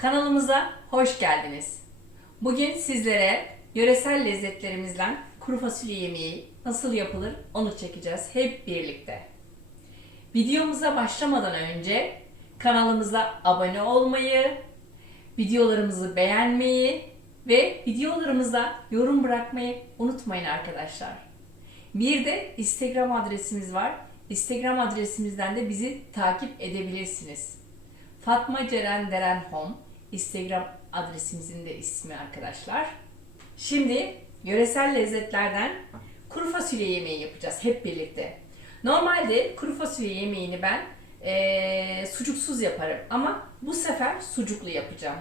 Kanalımıza hoş geldiniz. Bugün sizlere yöresel lezzetlerimizden kuru fasulye yemeği nasıl yapılır onu çekeceğiz hep birlikte. Videomuza başlamadan önce kanalımıza abone olmayı, videolarımızı beğenmeyi ve videolarımıza yorum bırakmayı unutmayın arkadaşlar. Bir de Instagram adresimiz var. Instagram adresimizden de bizi takip edebilirsiniz. Fatma Ceren Deren Home Instagram adresimizin de ismi arkadaşlar. Şimdi yöresel lezzetlerden kuru fasulye yemeği yapacağız hep birlikte. Normalde kuru fasulye yemeğini ben eee, sucuksuz yaparım ama bu sefer sucuklu yapacağım.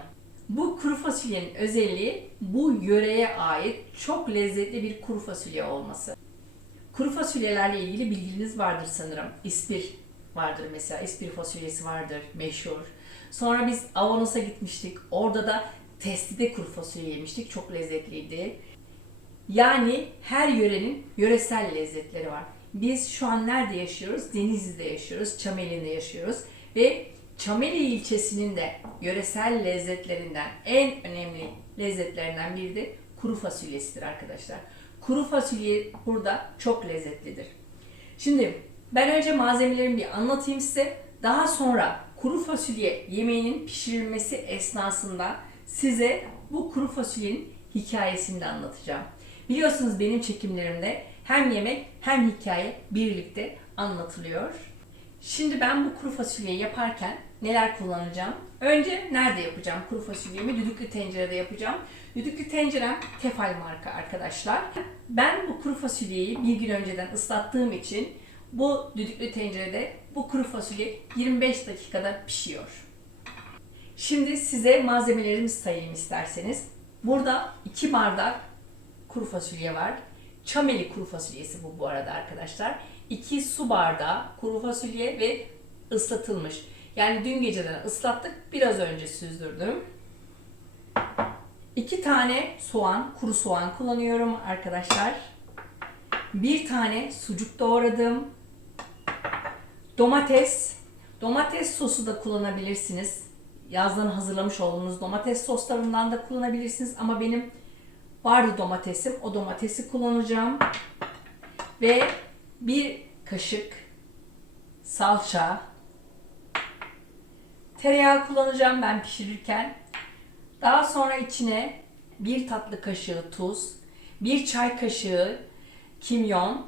Bu kuru fasulyenin özelliği bu yöreye ait çok lezzetli bir kuru fasulye olması. Kuru fasulyelerle ilgili bilginiz vardır sanırım. İspir vardır mesela. İspir fasulyesi vardır meşhur. Sonra biz Avanos'a gitmiştik. Orada da testide kuru fasulye yemiştik. Çok lezzetliydi. Yani her yörenin yöresel lezzetleri var. Biz şu an nerede yaşıyoruz? Denizli'de yaşıyoruz, Çameli'nde yaşıyoruz ve Çameli ilçesinin de yöresel lezzetlerinden en önemli lezzetlerinden biri de kuru fasulyesidir arkadaşlar. Kuru fasulye burada çok lezzetlidir. Şimdi ben önce malzemelerimi bir anlatayım size. Daha sonra kuru fasulye yemeğinin pişirilmesi esnasında size bu kuru fasulyenin hikayesini de anlatacağım. Biliyorsunuz benim çekimlerimde hem yemek hem hikaye birlikte anlatılıyor. Şimdi ben bu kuru fasulyeyi yaparken neler kullanacağım? Önce nerede yapacağım kuru fasulyemi? Düdüklü tencerede yapacağım. Düdüklü tencerem Tefal marka arkadaşlar. Ben bu kuru fasulyeyi bir gün önceden ıslattığım için bu düdüklü tencerede bu kuru fasulye 25 dakikada pişiyor. Şimdi size malzemelerimi sayayım isterseniz. Burada 2 bardak kuru fasulye var. Çameli kuru fasulyesi bu bu arada arkadaşlar. 2 su bardağı kuru fasulye ve ıslatılmış. Yani dün geceden ıslattık, biraz önce süzdürdüm. 2 tane soğan, kuru soğan kullanıyorum arkadaşlar. Bir tane sucuk doğradım. Domates, domates sosu da kullanabilirsiniz. Yazdan hazırlamış olduğunuz domates soslarından da kullanabilirsiniz ama benim vardı domatesim. O domatesi kullanacağım. Ve bir kaşık salça, tereyağı kullanacağım ben pişirirken. Daha sonra içine bir tatlı kaşığı tuz, bir çay kaşığı kimyon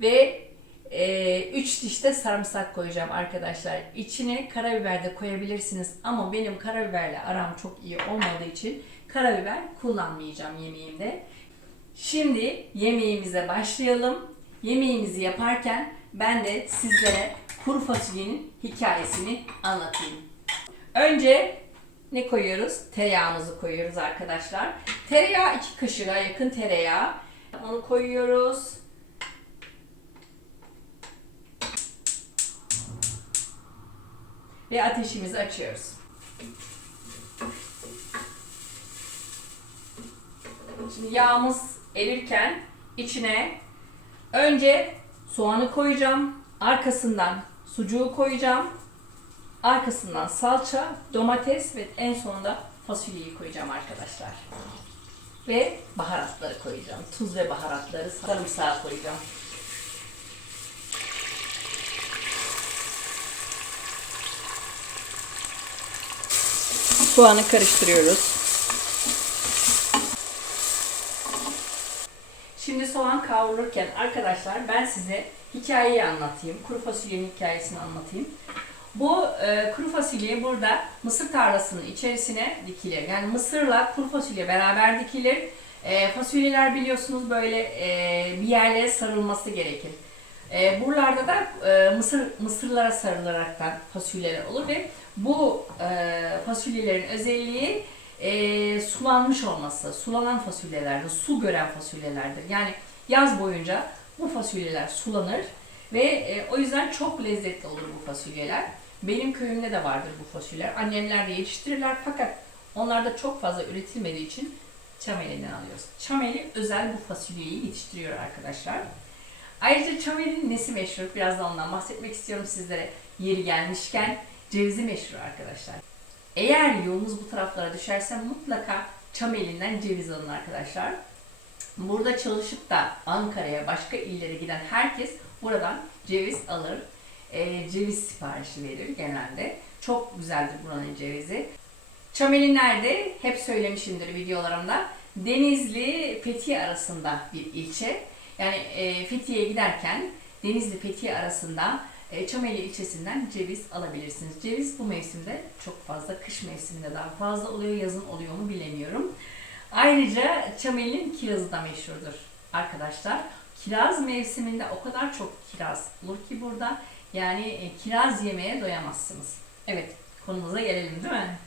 ve 3 diş de sarımsak koyacağım arkadaşlar. İçine karabiber de koyabilirsiniz ama benim karabiberle aram çok iyi olmadığı için karabiber kullanmayacağım yemeğimde. Şimdi yemeğimize başlayalım. Yemeğimizi yaparken ben de sizlere kuru fasulyenin hikayesini anlatayım. Önce ne koyuyoruz? Tereyağımızı koyuyoruz arkadaşlar. Tereyağı 2 kaşığa yakın tereyağı. Onu koyuyoruz. Ve ateşimizi açıyoruz. Şimdi yağımız erirken içine önce soğanı koyacağım. Arkasından sucuğu koyacağım. Arkasından salça, domates ve en sonunda fasulyeyi koyacağım arkadaşlar. Ve baharatları koyacağım. Tuz ve baharatları, sarımsağı koyacağım. Soğanı karıştırıyoruz. Şimdi soğan kavrulurken arkadaşlar ben size hikayeyi anlatayım. Kuru fasulyenin hikayesini anlatayım. Bu e, kuru fasulye burada mısır tarlasının içerisine dikilir. Yani mısırla kuru fasulye beraber dikilir. E, fasulyeler biliyorsunuz böyle e, bir yerlere sarılması gerekir. E, buralarda da e, mısır mısırlara sarılaraktan fasulyeler olur ve bu e, fasulyelerin özelliği e, sulanmış olması. Sulanan fasulyelerdir, su gören fasulyelerdir. Yani yaz boyunca bu fasulyeler sulanır ve e, o yüzden çok lezzetli olur bu fasulyeler. Benim köyümde de vardır bu fasulyeler. Annemler de yetiştirirler fakat onlarda çok fazla üretilmediği için Çameli'den alıyoruz. Çameli özel bu fasulyeyi yetiştiriyor arkadaşlar. Ayrıca Çameli'nin nesi meşhur? Biraz da ondan bahsetmek istiyorum sizlere. Yeri gelmişken cevizi meşhur arkadaşlar. Eğer yolunuz bu taraflara düşerse mutlaka çam elinden ceviz alın arkadaşlar. Burada çalışıp da Ankara'ya başka illere giden herkes buradan ceviz alır. Ee, ceviz siparişi verir genelde. Çok güzeldir buranın cevizi. Çameli nerede? Hep söylemişimdir videolarımda. Denizli Fethiye arasında bir ilçe. Yani e, Fethiye'ye giderken Denizli Fethiye arasında e, Çameli ilçesinden ceviz alabilirsiniz. Ceviz bu mevsimde çok fazla, kış mevsiminde daha fazla oluyor, yazın oluyor mu bilemiyorum. Ayrıca Çameli'nin kirazı da meşhurdur arkadaşlar. Kiraz mevsiminde o kadar çok kiraz olur ki burada. Yani e, kiraz yemeye doyamazsınız. Evet, konumuza gelelim değil mi?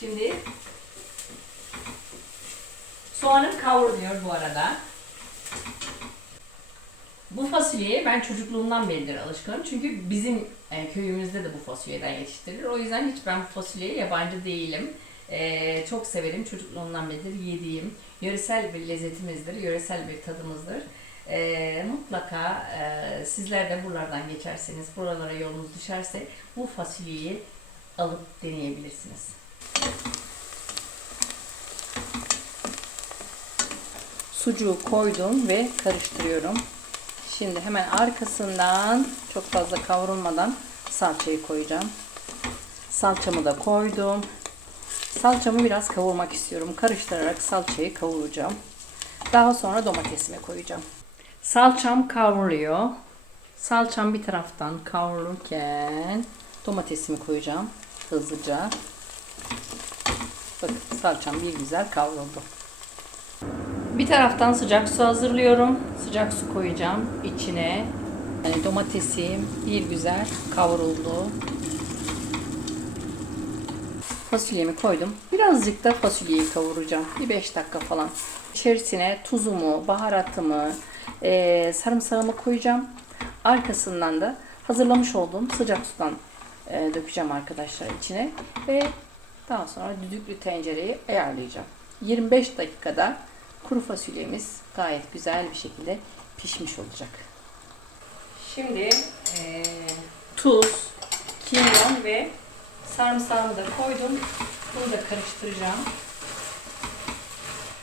Şimdi soğanım kavruluyor bu arada. Bu fasulyeye ben çocukluğumdan beridir alışkınım. Çünkü bizim e, köyümüzde de bu fasulyeden yetiştirilir. O yüzden hiç ben bu fasulyeye yabancı değilim. E, çok severim. Çocukluğumdan beridir yediğim. Yöresel bir lezzetimizdir. Yöresel bir tadımızdır. E, mutlaka e, sizler de buralardan geçerseniz, buralara yolunuz düşerse bu fasulyeyi alıp deneyebilirsiniz. Sucuğu koydum ve karıştırıyorum. Şimdi hemen arkasından çok fazla kavrulmadan salçayı koyacağım. Salçamı da koydum. Salçamı biraz kavurmak istiyorum. Karıştırarak salçayı kavuracağım. Daha sonra domatesimi koyacağım. Salçam kavruluyor. Salçam bir taraftan kavrulurken domatesimi koyacağım hızlıca. Bakın salçam bir güzel kavruldu. Bir taraftan sıcak su hazırlıyorum. Sıcak su koyacağım içine. Yani domatesim bir güzel kavruldu. Fasulyemi koydum. Birazcık da fasulyeyi kavuracağım. Bir 5 dakika falan. İçerisine tuzumu, baharatımı, e, sarımsağımı koyacağım. Arkasından da hazırlamış olduğum sıcak sudan e, dökeceğim arkadaşlar içine. Ve daha sonra düdüklü tencereyi ayarlayacağım. 25 dakikada kuru fasulyemiz gayet güzel bir şekilde pişmiş olacak. Şimdi e, tuz, kimyon ve sarımsağımı da koydum. Bunu da karıştıracağım.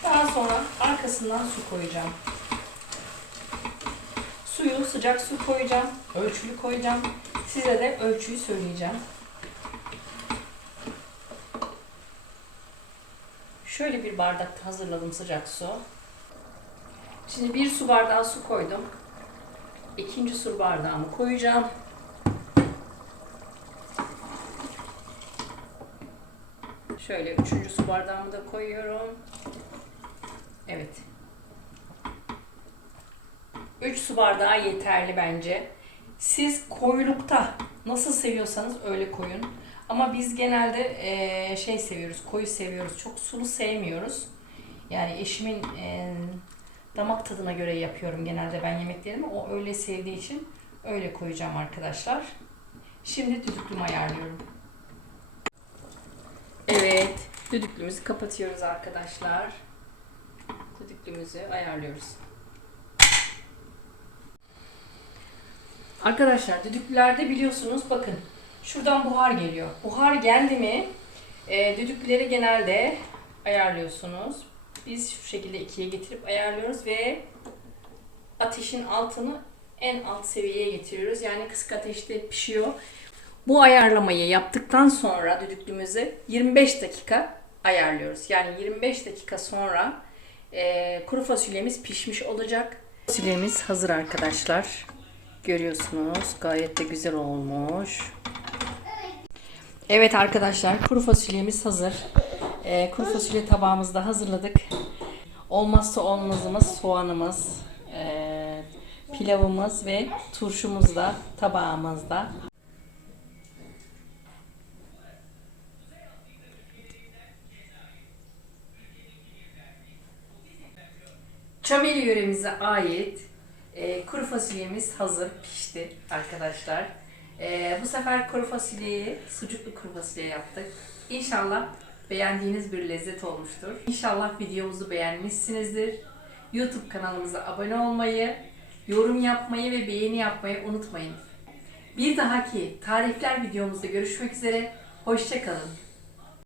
Daha sonra arkasından su koyacağım. Suyu sıcak su koyacağım. Ölçülü koyacağım. Size de ölçüyü söyleyeceğim. Şöyle bir bardak hazırladım sıcak su. Şimdi bir su bardağı su koydum. İkinci su bardağımı koyacağım. Şöyle üçüncü su bardağımı da koyuyorum. Evet. 3 su bardağı yeterli bence. Siz koyulukta nasıl seviyorsanız öyle koyun. Ama biz genelde eee, şey seviyoruz, koyu seviyoruz. Çok sulu sevmiyoruz. Yani eşimin eee, damak tadına göre yapıyorum genelde ben yemeklerimi. O öyle sevdiği için öyle koyacağım arkadaşlar. Şimdi düdüklümü ayarlıyorum. Evet, düdüklümüzü kapatıyoruz arkadaşlar. Düdüklümüzü ayarlıyoruz. Arkadaşlar düdüklülerde biliyorsunuz bakın şuradan buhar geliyor. Buhar geldi mi e, düdüklüleri genelde ayarlıyorsunuz. Biz şu şekilde ikiye getirip ayarlıyoruz ve ateşin altını en alt seviyeye getiriyoruz. Yani kısık ateşte pişiyor. Bu ayarlamayı yaptıktan sonra düdüklümüzü 25 dakika ayarlıyoruz. Yani 25 dakika sonra e, kuru fasulyemiz pişmiş olacak. Fasulyemiz hazır arkadaşlar. Görüyorsunuz gayet de güzel olmuş. Evet arkadaşlar kuru fasulyemiz hazır. E, kuru fasulye tabağımızda hazırladık. Olmazsa olmazımız soğanımız, e, pilavımız ve turşumuz da tabağımızda. Çameli yöremize ait e, kuru fasulyemiz hazır pişti arkadaşlar. E, bu sefer kuru fasulyeyi sucuklu kuru fasulye yaptık. İnşallah beğendiğiniz bir lezzet olmuştur. İnşallah videomuzu beğenmişsinizdir. YouTube kanalımıza abone olmayı, yorum yapmayı ve beğeni yapmayı unutmayın. Bir dahaki tarifler videomuzda görüşmek üzere. Hoşçakalın.